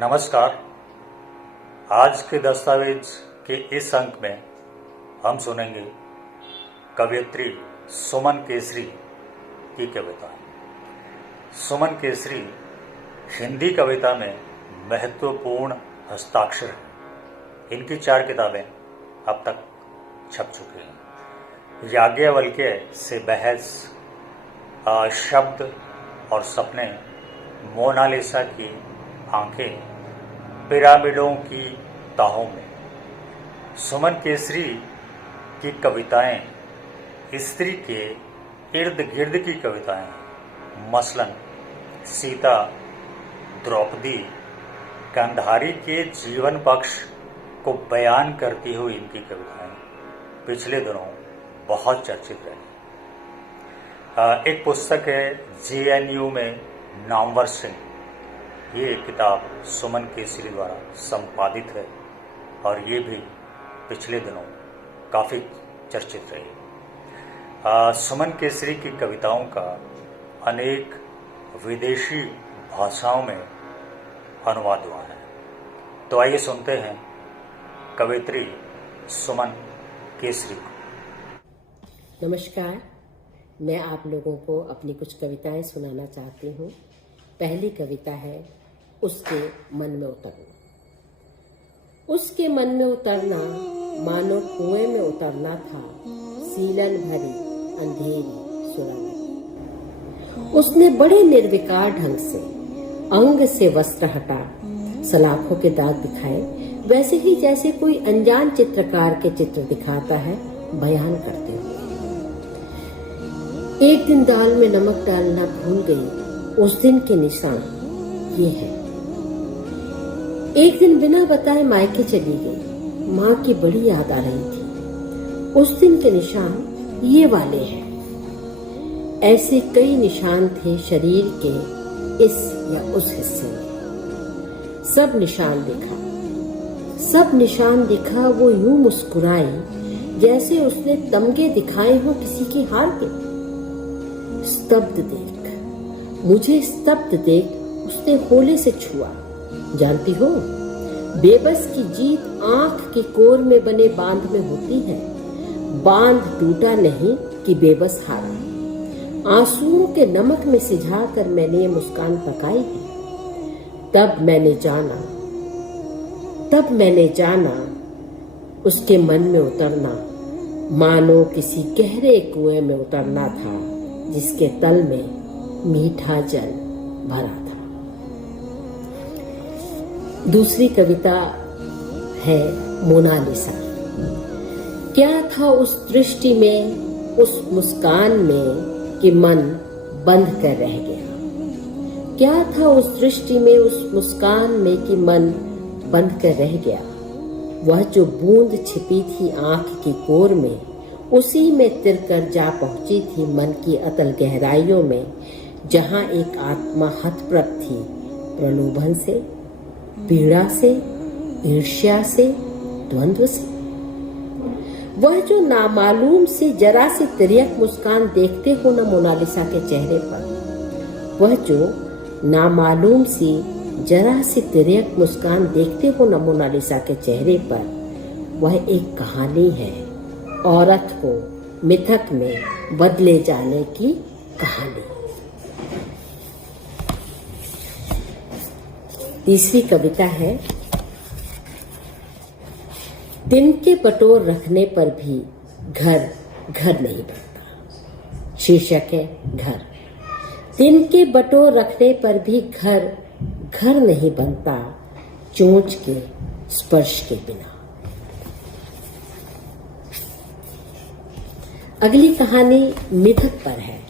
नमस्कार। आज के दस्तावेज के इस अंक में हम सुनेंगे कवयित्री सुमन केसरी की कविताएं। सुमन केसरी हिंदी कविता में महत्वपूर्ण हस्ताक्षर हैं। इनकी 4 किताबें अब तक छप चुकी हैं। याज्ञवल्क्य से बहस, शब्द और सपने, मोनालिसा की आंखें, पिरामिडों की ताहों में। सुमन केसरी की कविताएं स्त्री के इर्द गिर्द की कविताएं हैं। मसलन सीता, द्रौपदी, गांधारी के जीवन पक्ष को बयान करती हुई इनकी कविताएं पिछले दिनों बहुत चर्चित रही। एक पुस्तक है JNU में नामवर सिंह। ये किताब सुमन केसरी द्वारा संपादित है और ये भी पिछले दिनों काफ़ी चर्चित रही। सुमन केसरी की कविताओं का अनेक विदेशी भाषाओं में अनुवाद हुआ है। तो आइए सुनते हैं कवयित्री सुमन केसरी को। नमस्कार, मैं आप लोगों को अपनी कुछ कविताएं सुनाना चाहती हूँ। पहली कविता है उसके मन में उतरना। उसके मन में उतरना मानो कुएं में उतरना था, सीलन भरी अंधेरी सुरंग। उसने बड़े निर्विकार ढंग से अंग से वस्त्र हटा सलाखों के दाग दिखाए, वैसे ही जैसे कोई अनजान चित्रकार के चित्र दिखाता है, बयान करते हुए। एक दिन दाल में नमक डालना भूल गई, उस दिन के निशान ये है। एक दिन बिना बताए मायके चली गई, माँ की बड़ी याद आ रही थी, उस दिन के निशान ये वाले हैं। ऐसे कई निशान थे शरीर के इस या उस हिस्से में। सब निशान दिखा। वो यूं मुस्कुराई जैसे उसने तमगे दिखाए हो किसी की हार के। मुझे स्तब्ध देख उसने होले से छुआ। जानती हो, बेबस की जीत आंख के कोर में बने बांध में होती है। बांध टूटा नहीं कि बेबस हारा। आंसुओं के नमक में सिझा कर मैंने ये मुस्कान पकाई है। तब मैंने जाना उसके मन में उतरना मानो किसी गहरे कुएं में उतरना था, जिसके तल में मीठा जल भरा था। दूसरी कविता है मोनालिसा। क्या था उस दृष्टि में, उस मुस्कान में कि मन बंद कर रह गया। क्या था उस दृष्टि में, उस मुस्कान में कि मन बंद कर रह गया। वह जो बूंद छिपी थी आंख की कोर में, उसी में तिरकर जा पहुंची थी मन की अतल गहराइयों में, जहां एक आत्मा हतप्रभ थी प्रलोभन से, पीड़ा से, ईर्ष्या से, द्वंद्व से। वह जो नामालूम सी जरा सी तिर्यक मुस्कान देखते हो न मोनालिसा के चेहरे पर, वह जो नामालूम सी जरा सी तिर्यक मुस्कान देखते हो न मोनालिसा के चेहरे पर, वह एक कहानी है, औरत को मिथक में बदले जाने की कहानी। तीसरी कविता है दिन के बटोर रखने पर भी घर नहीं बनता। शीर्षक है घर। दिन के बटोर रखने पर भी घर नहीं बनता, चोंच के स्पर्श के बिना। अगली कहानी मिथक पर है।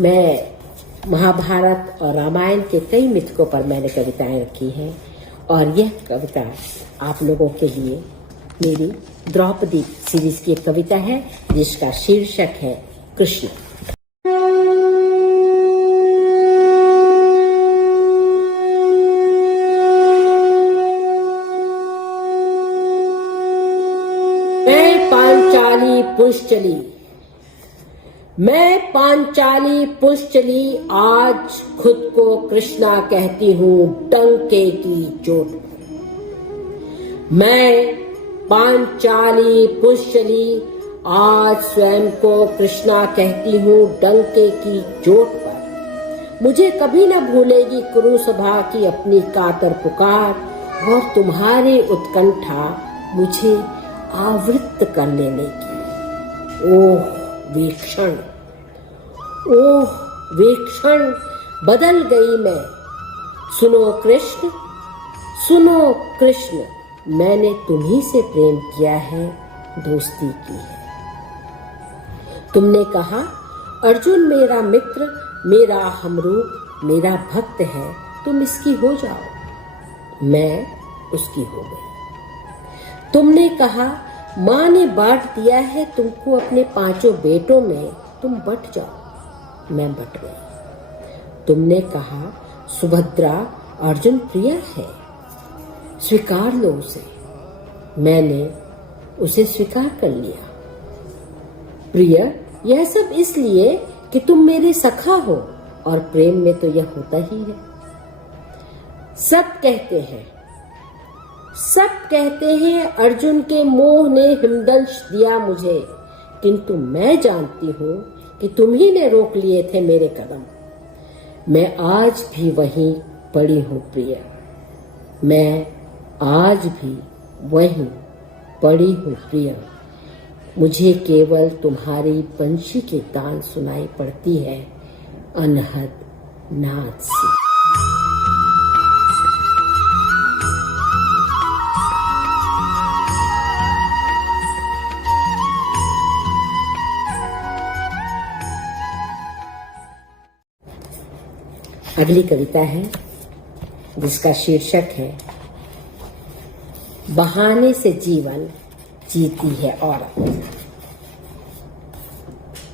मैं महाभारत और रामायण के कई मिथकों पर मैंने कविताएं रखी हैं और यह कविता आप लोगों के लिए मेरी द्रौपदी सीरीज की एक कविता है, जिसका शीर्षक है कृष्ण। मैं पांचाली पुष्चली, मैं पांचाली पुष्चली आज खुद को कृष्णा कहती हूँ डंके की चोट पर। मैं पांचाली पुष्चली आज स्वयं को कृष्णा कहती हूँ डंके की चोट पर। मुझे कभी न भूलेगी कुरु सभा की अपनी कातर पुकार, और तुम्हारी उत्कंठा मुझे आवृत्त कर लेने की। ओह वे क्षण, ओह वे क्षण, बदल गई मैं। सुनो कृष्ण, सुनो कृष्ण, मैंने तुम्ही से प्रेम किया है, दोस्ती की है। तुमने कहा अर्जुन मेरा मित्र, मेरा हमरूप, मेरा भक्त है, तुम इसकी हो जाओ। मैं उसकी हो गई। तुमने कहा माँ ने बांट दिया है तुमको अपने 5 बेटों में, तुम बट जाओ। मैं बट गई। तुमने कहा सुभद्रा अर्जुन प्रिय है, स्वीकार लो उसे। मैंने उसे स्वीकार कर लिया। प्रिय यह सब इसलिए कि तुम मेरे सखा हो, और प्रेम में तो यह होता ही है। सब कहते हैं अर्जुन के मोह ने हिमदंश दिया मुझे, किंतु मैं जानती हूँ कि तुम्ही ने रोक लिए थे मेरे कदम। मैं आज भी वहीं पड़ी हूँ प्रिय, मैं आज भी वहीं पड़ी हूँ प्रिय। मुझे केवल तुम्हारी बंशी की तान सुनाई पड़ती है अनहद नाद से। अगली कविता है जिसका शीर्षक है बहाने से जीवन जीती है औरत।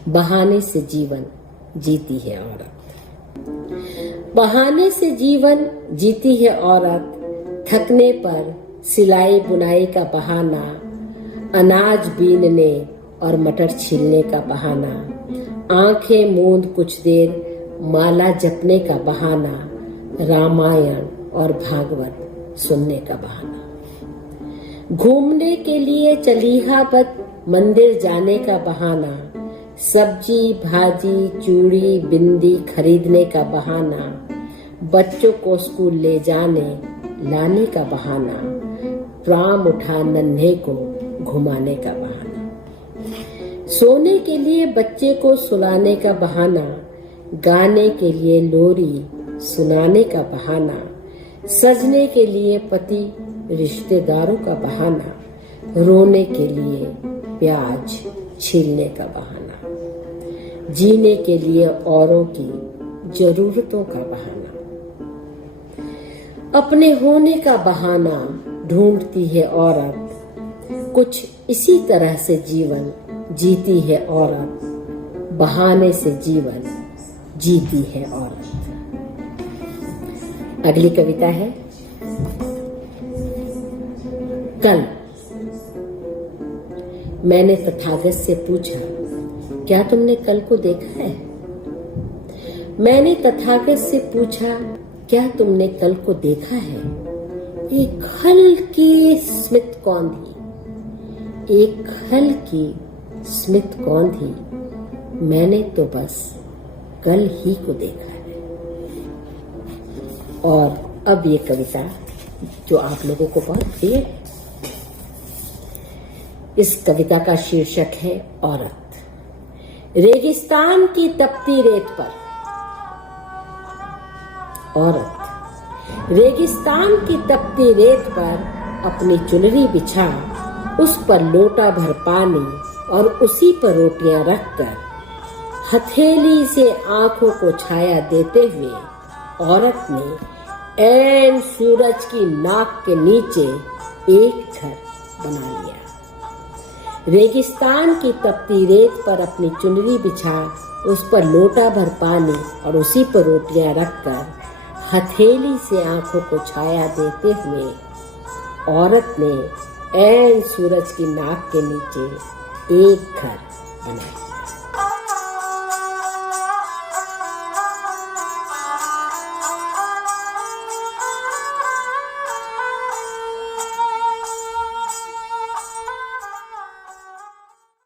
बहाने से जीवन जीती है औरत। बहाने से जीवन जीती है औरत, थकने पर सिलाई बुनाई का बहाना, अनाज बीनने और मटर छीलने का बहाना, आंखें मूंद कुछ देर माला जपने का बहाना, रामायण और भागवत सुनने का बहाना, घूमने के लिए चलीहाबद मंदिर जाने का बहाना, सब्जी भाजी चूड़ी बिंदी खरीदने का बहाना, बच्चों को स्कूल ले जाने लाने का बहाना, प्राम उठा नन्हे को घुमाने का बहाना, सोने के लिए बच्चे को सुलाने का बहाना, गाने के लिए लोरी सुनाने का बहाना, सजने के लिए पति रिश्तेदारों का बहाना, रोने के लिए प्याज छीलने का बहाना, जीने के लिए औरों की जरूरतों का बहाना, अपने होने का बहाना ढूंढती है औरत। कुछ इसी तरह से जीवन जीती है औरत, बहाने से जीवन जीती है औरत। अगली कविता है कल। मैंने तथागत से पूछा क्या तुमने कल को देखा है? मैंने तथागत से पूछा क्या तुमने कल को देखा है? एक हल्की स्मित कौंधी, एक हल्की स्मित कौंधी, मैंने तो बस कल ही को देखा है। और अब ये कविता जो आप लोगों को बहुत प्रिय है, इस कविता का शीर्षक है औरत। रेगिस्तान की तपती रेत पर, औरत रेगिस्तान की तपती रेत पर अपनी चुनरी बिछा, उस पर लोटा भर पानी और उसी पर रोटियां रखकर हथेली से आंखों को छाया देते हुए औरत ने ऐन सूरज की नाक के नीचे एक घर बना लिया। रेगिस्तान की तपती रेत पर अपनी चुनरी बिछा, उस पर लोटा भर पानी और उसी पर रोटियां रखकर हथेली से आंखों को छाया देते हुए औरत ने ऐन सूरज की नाक के नीचे एक घर बनाया।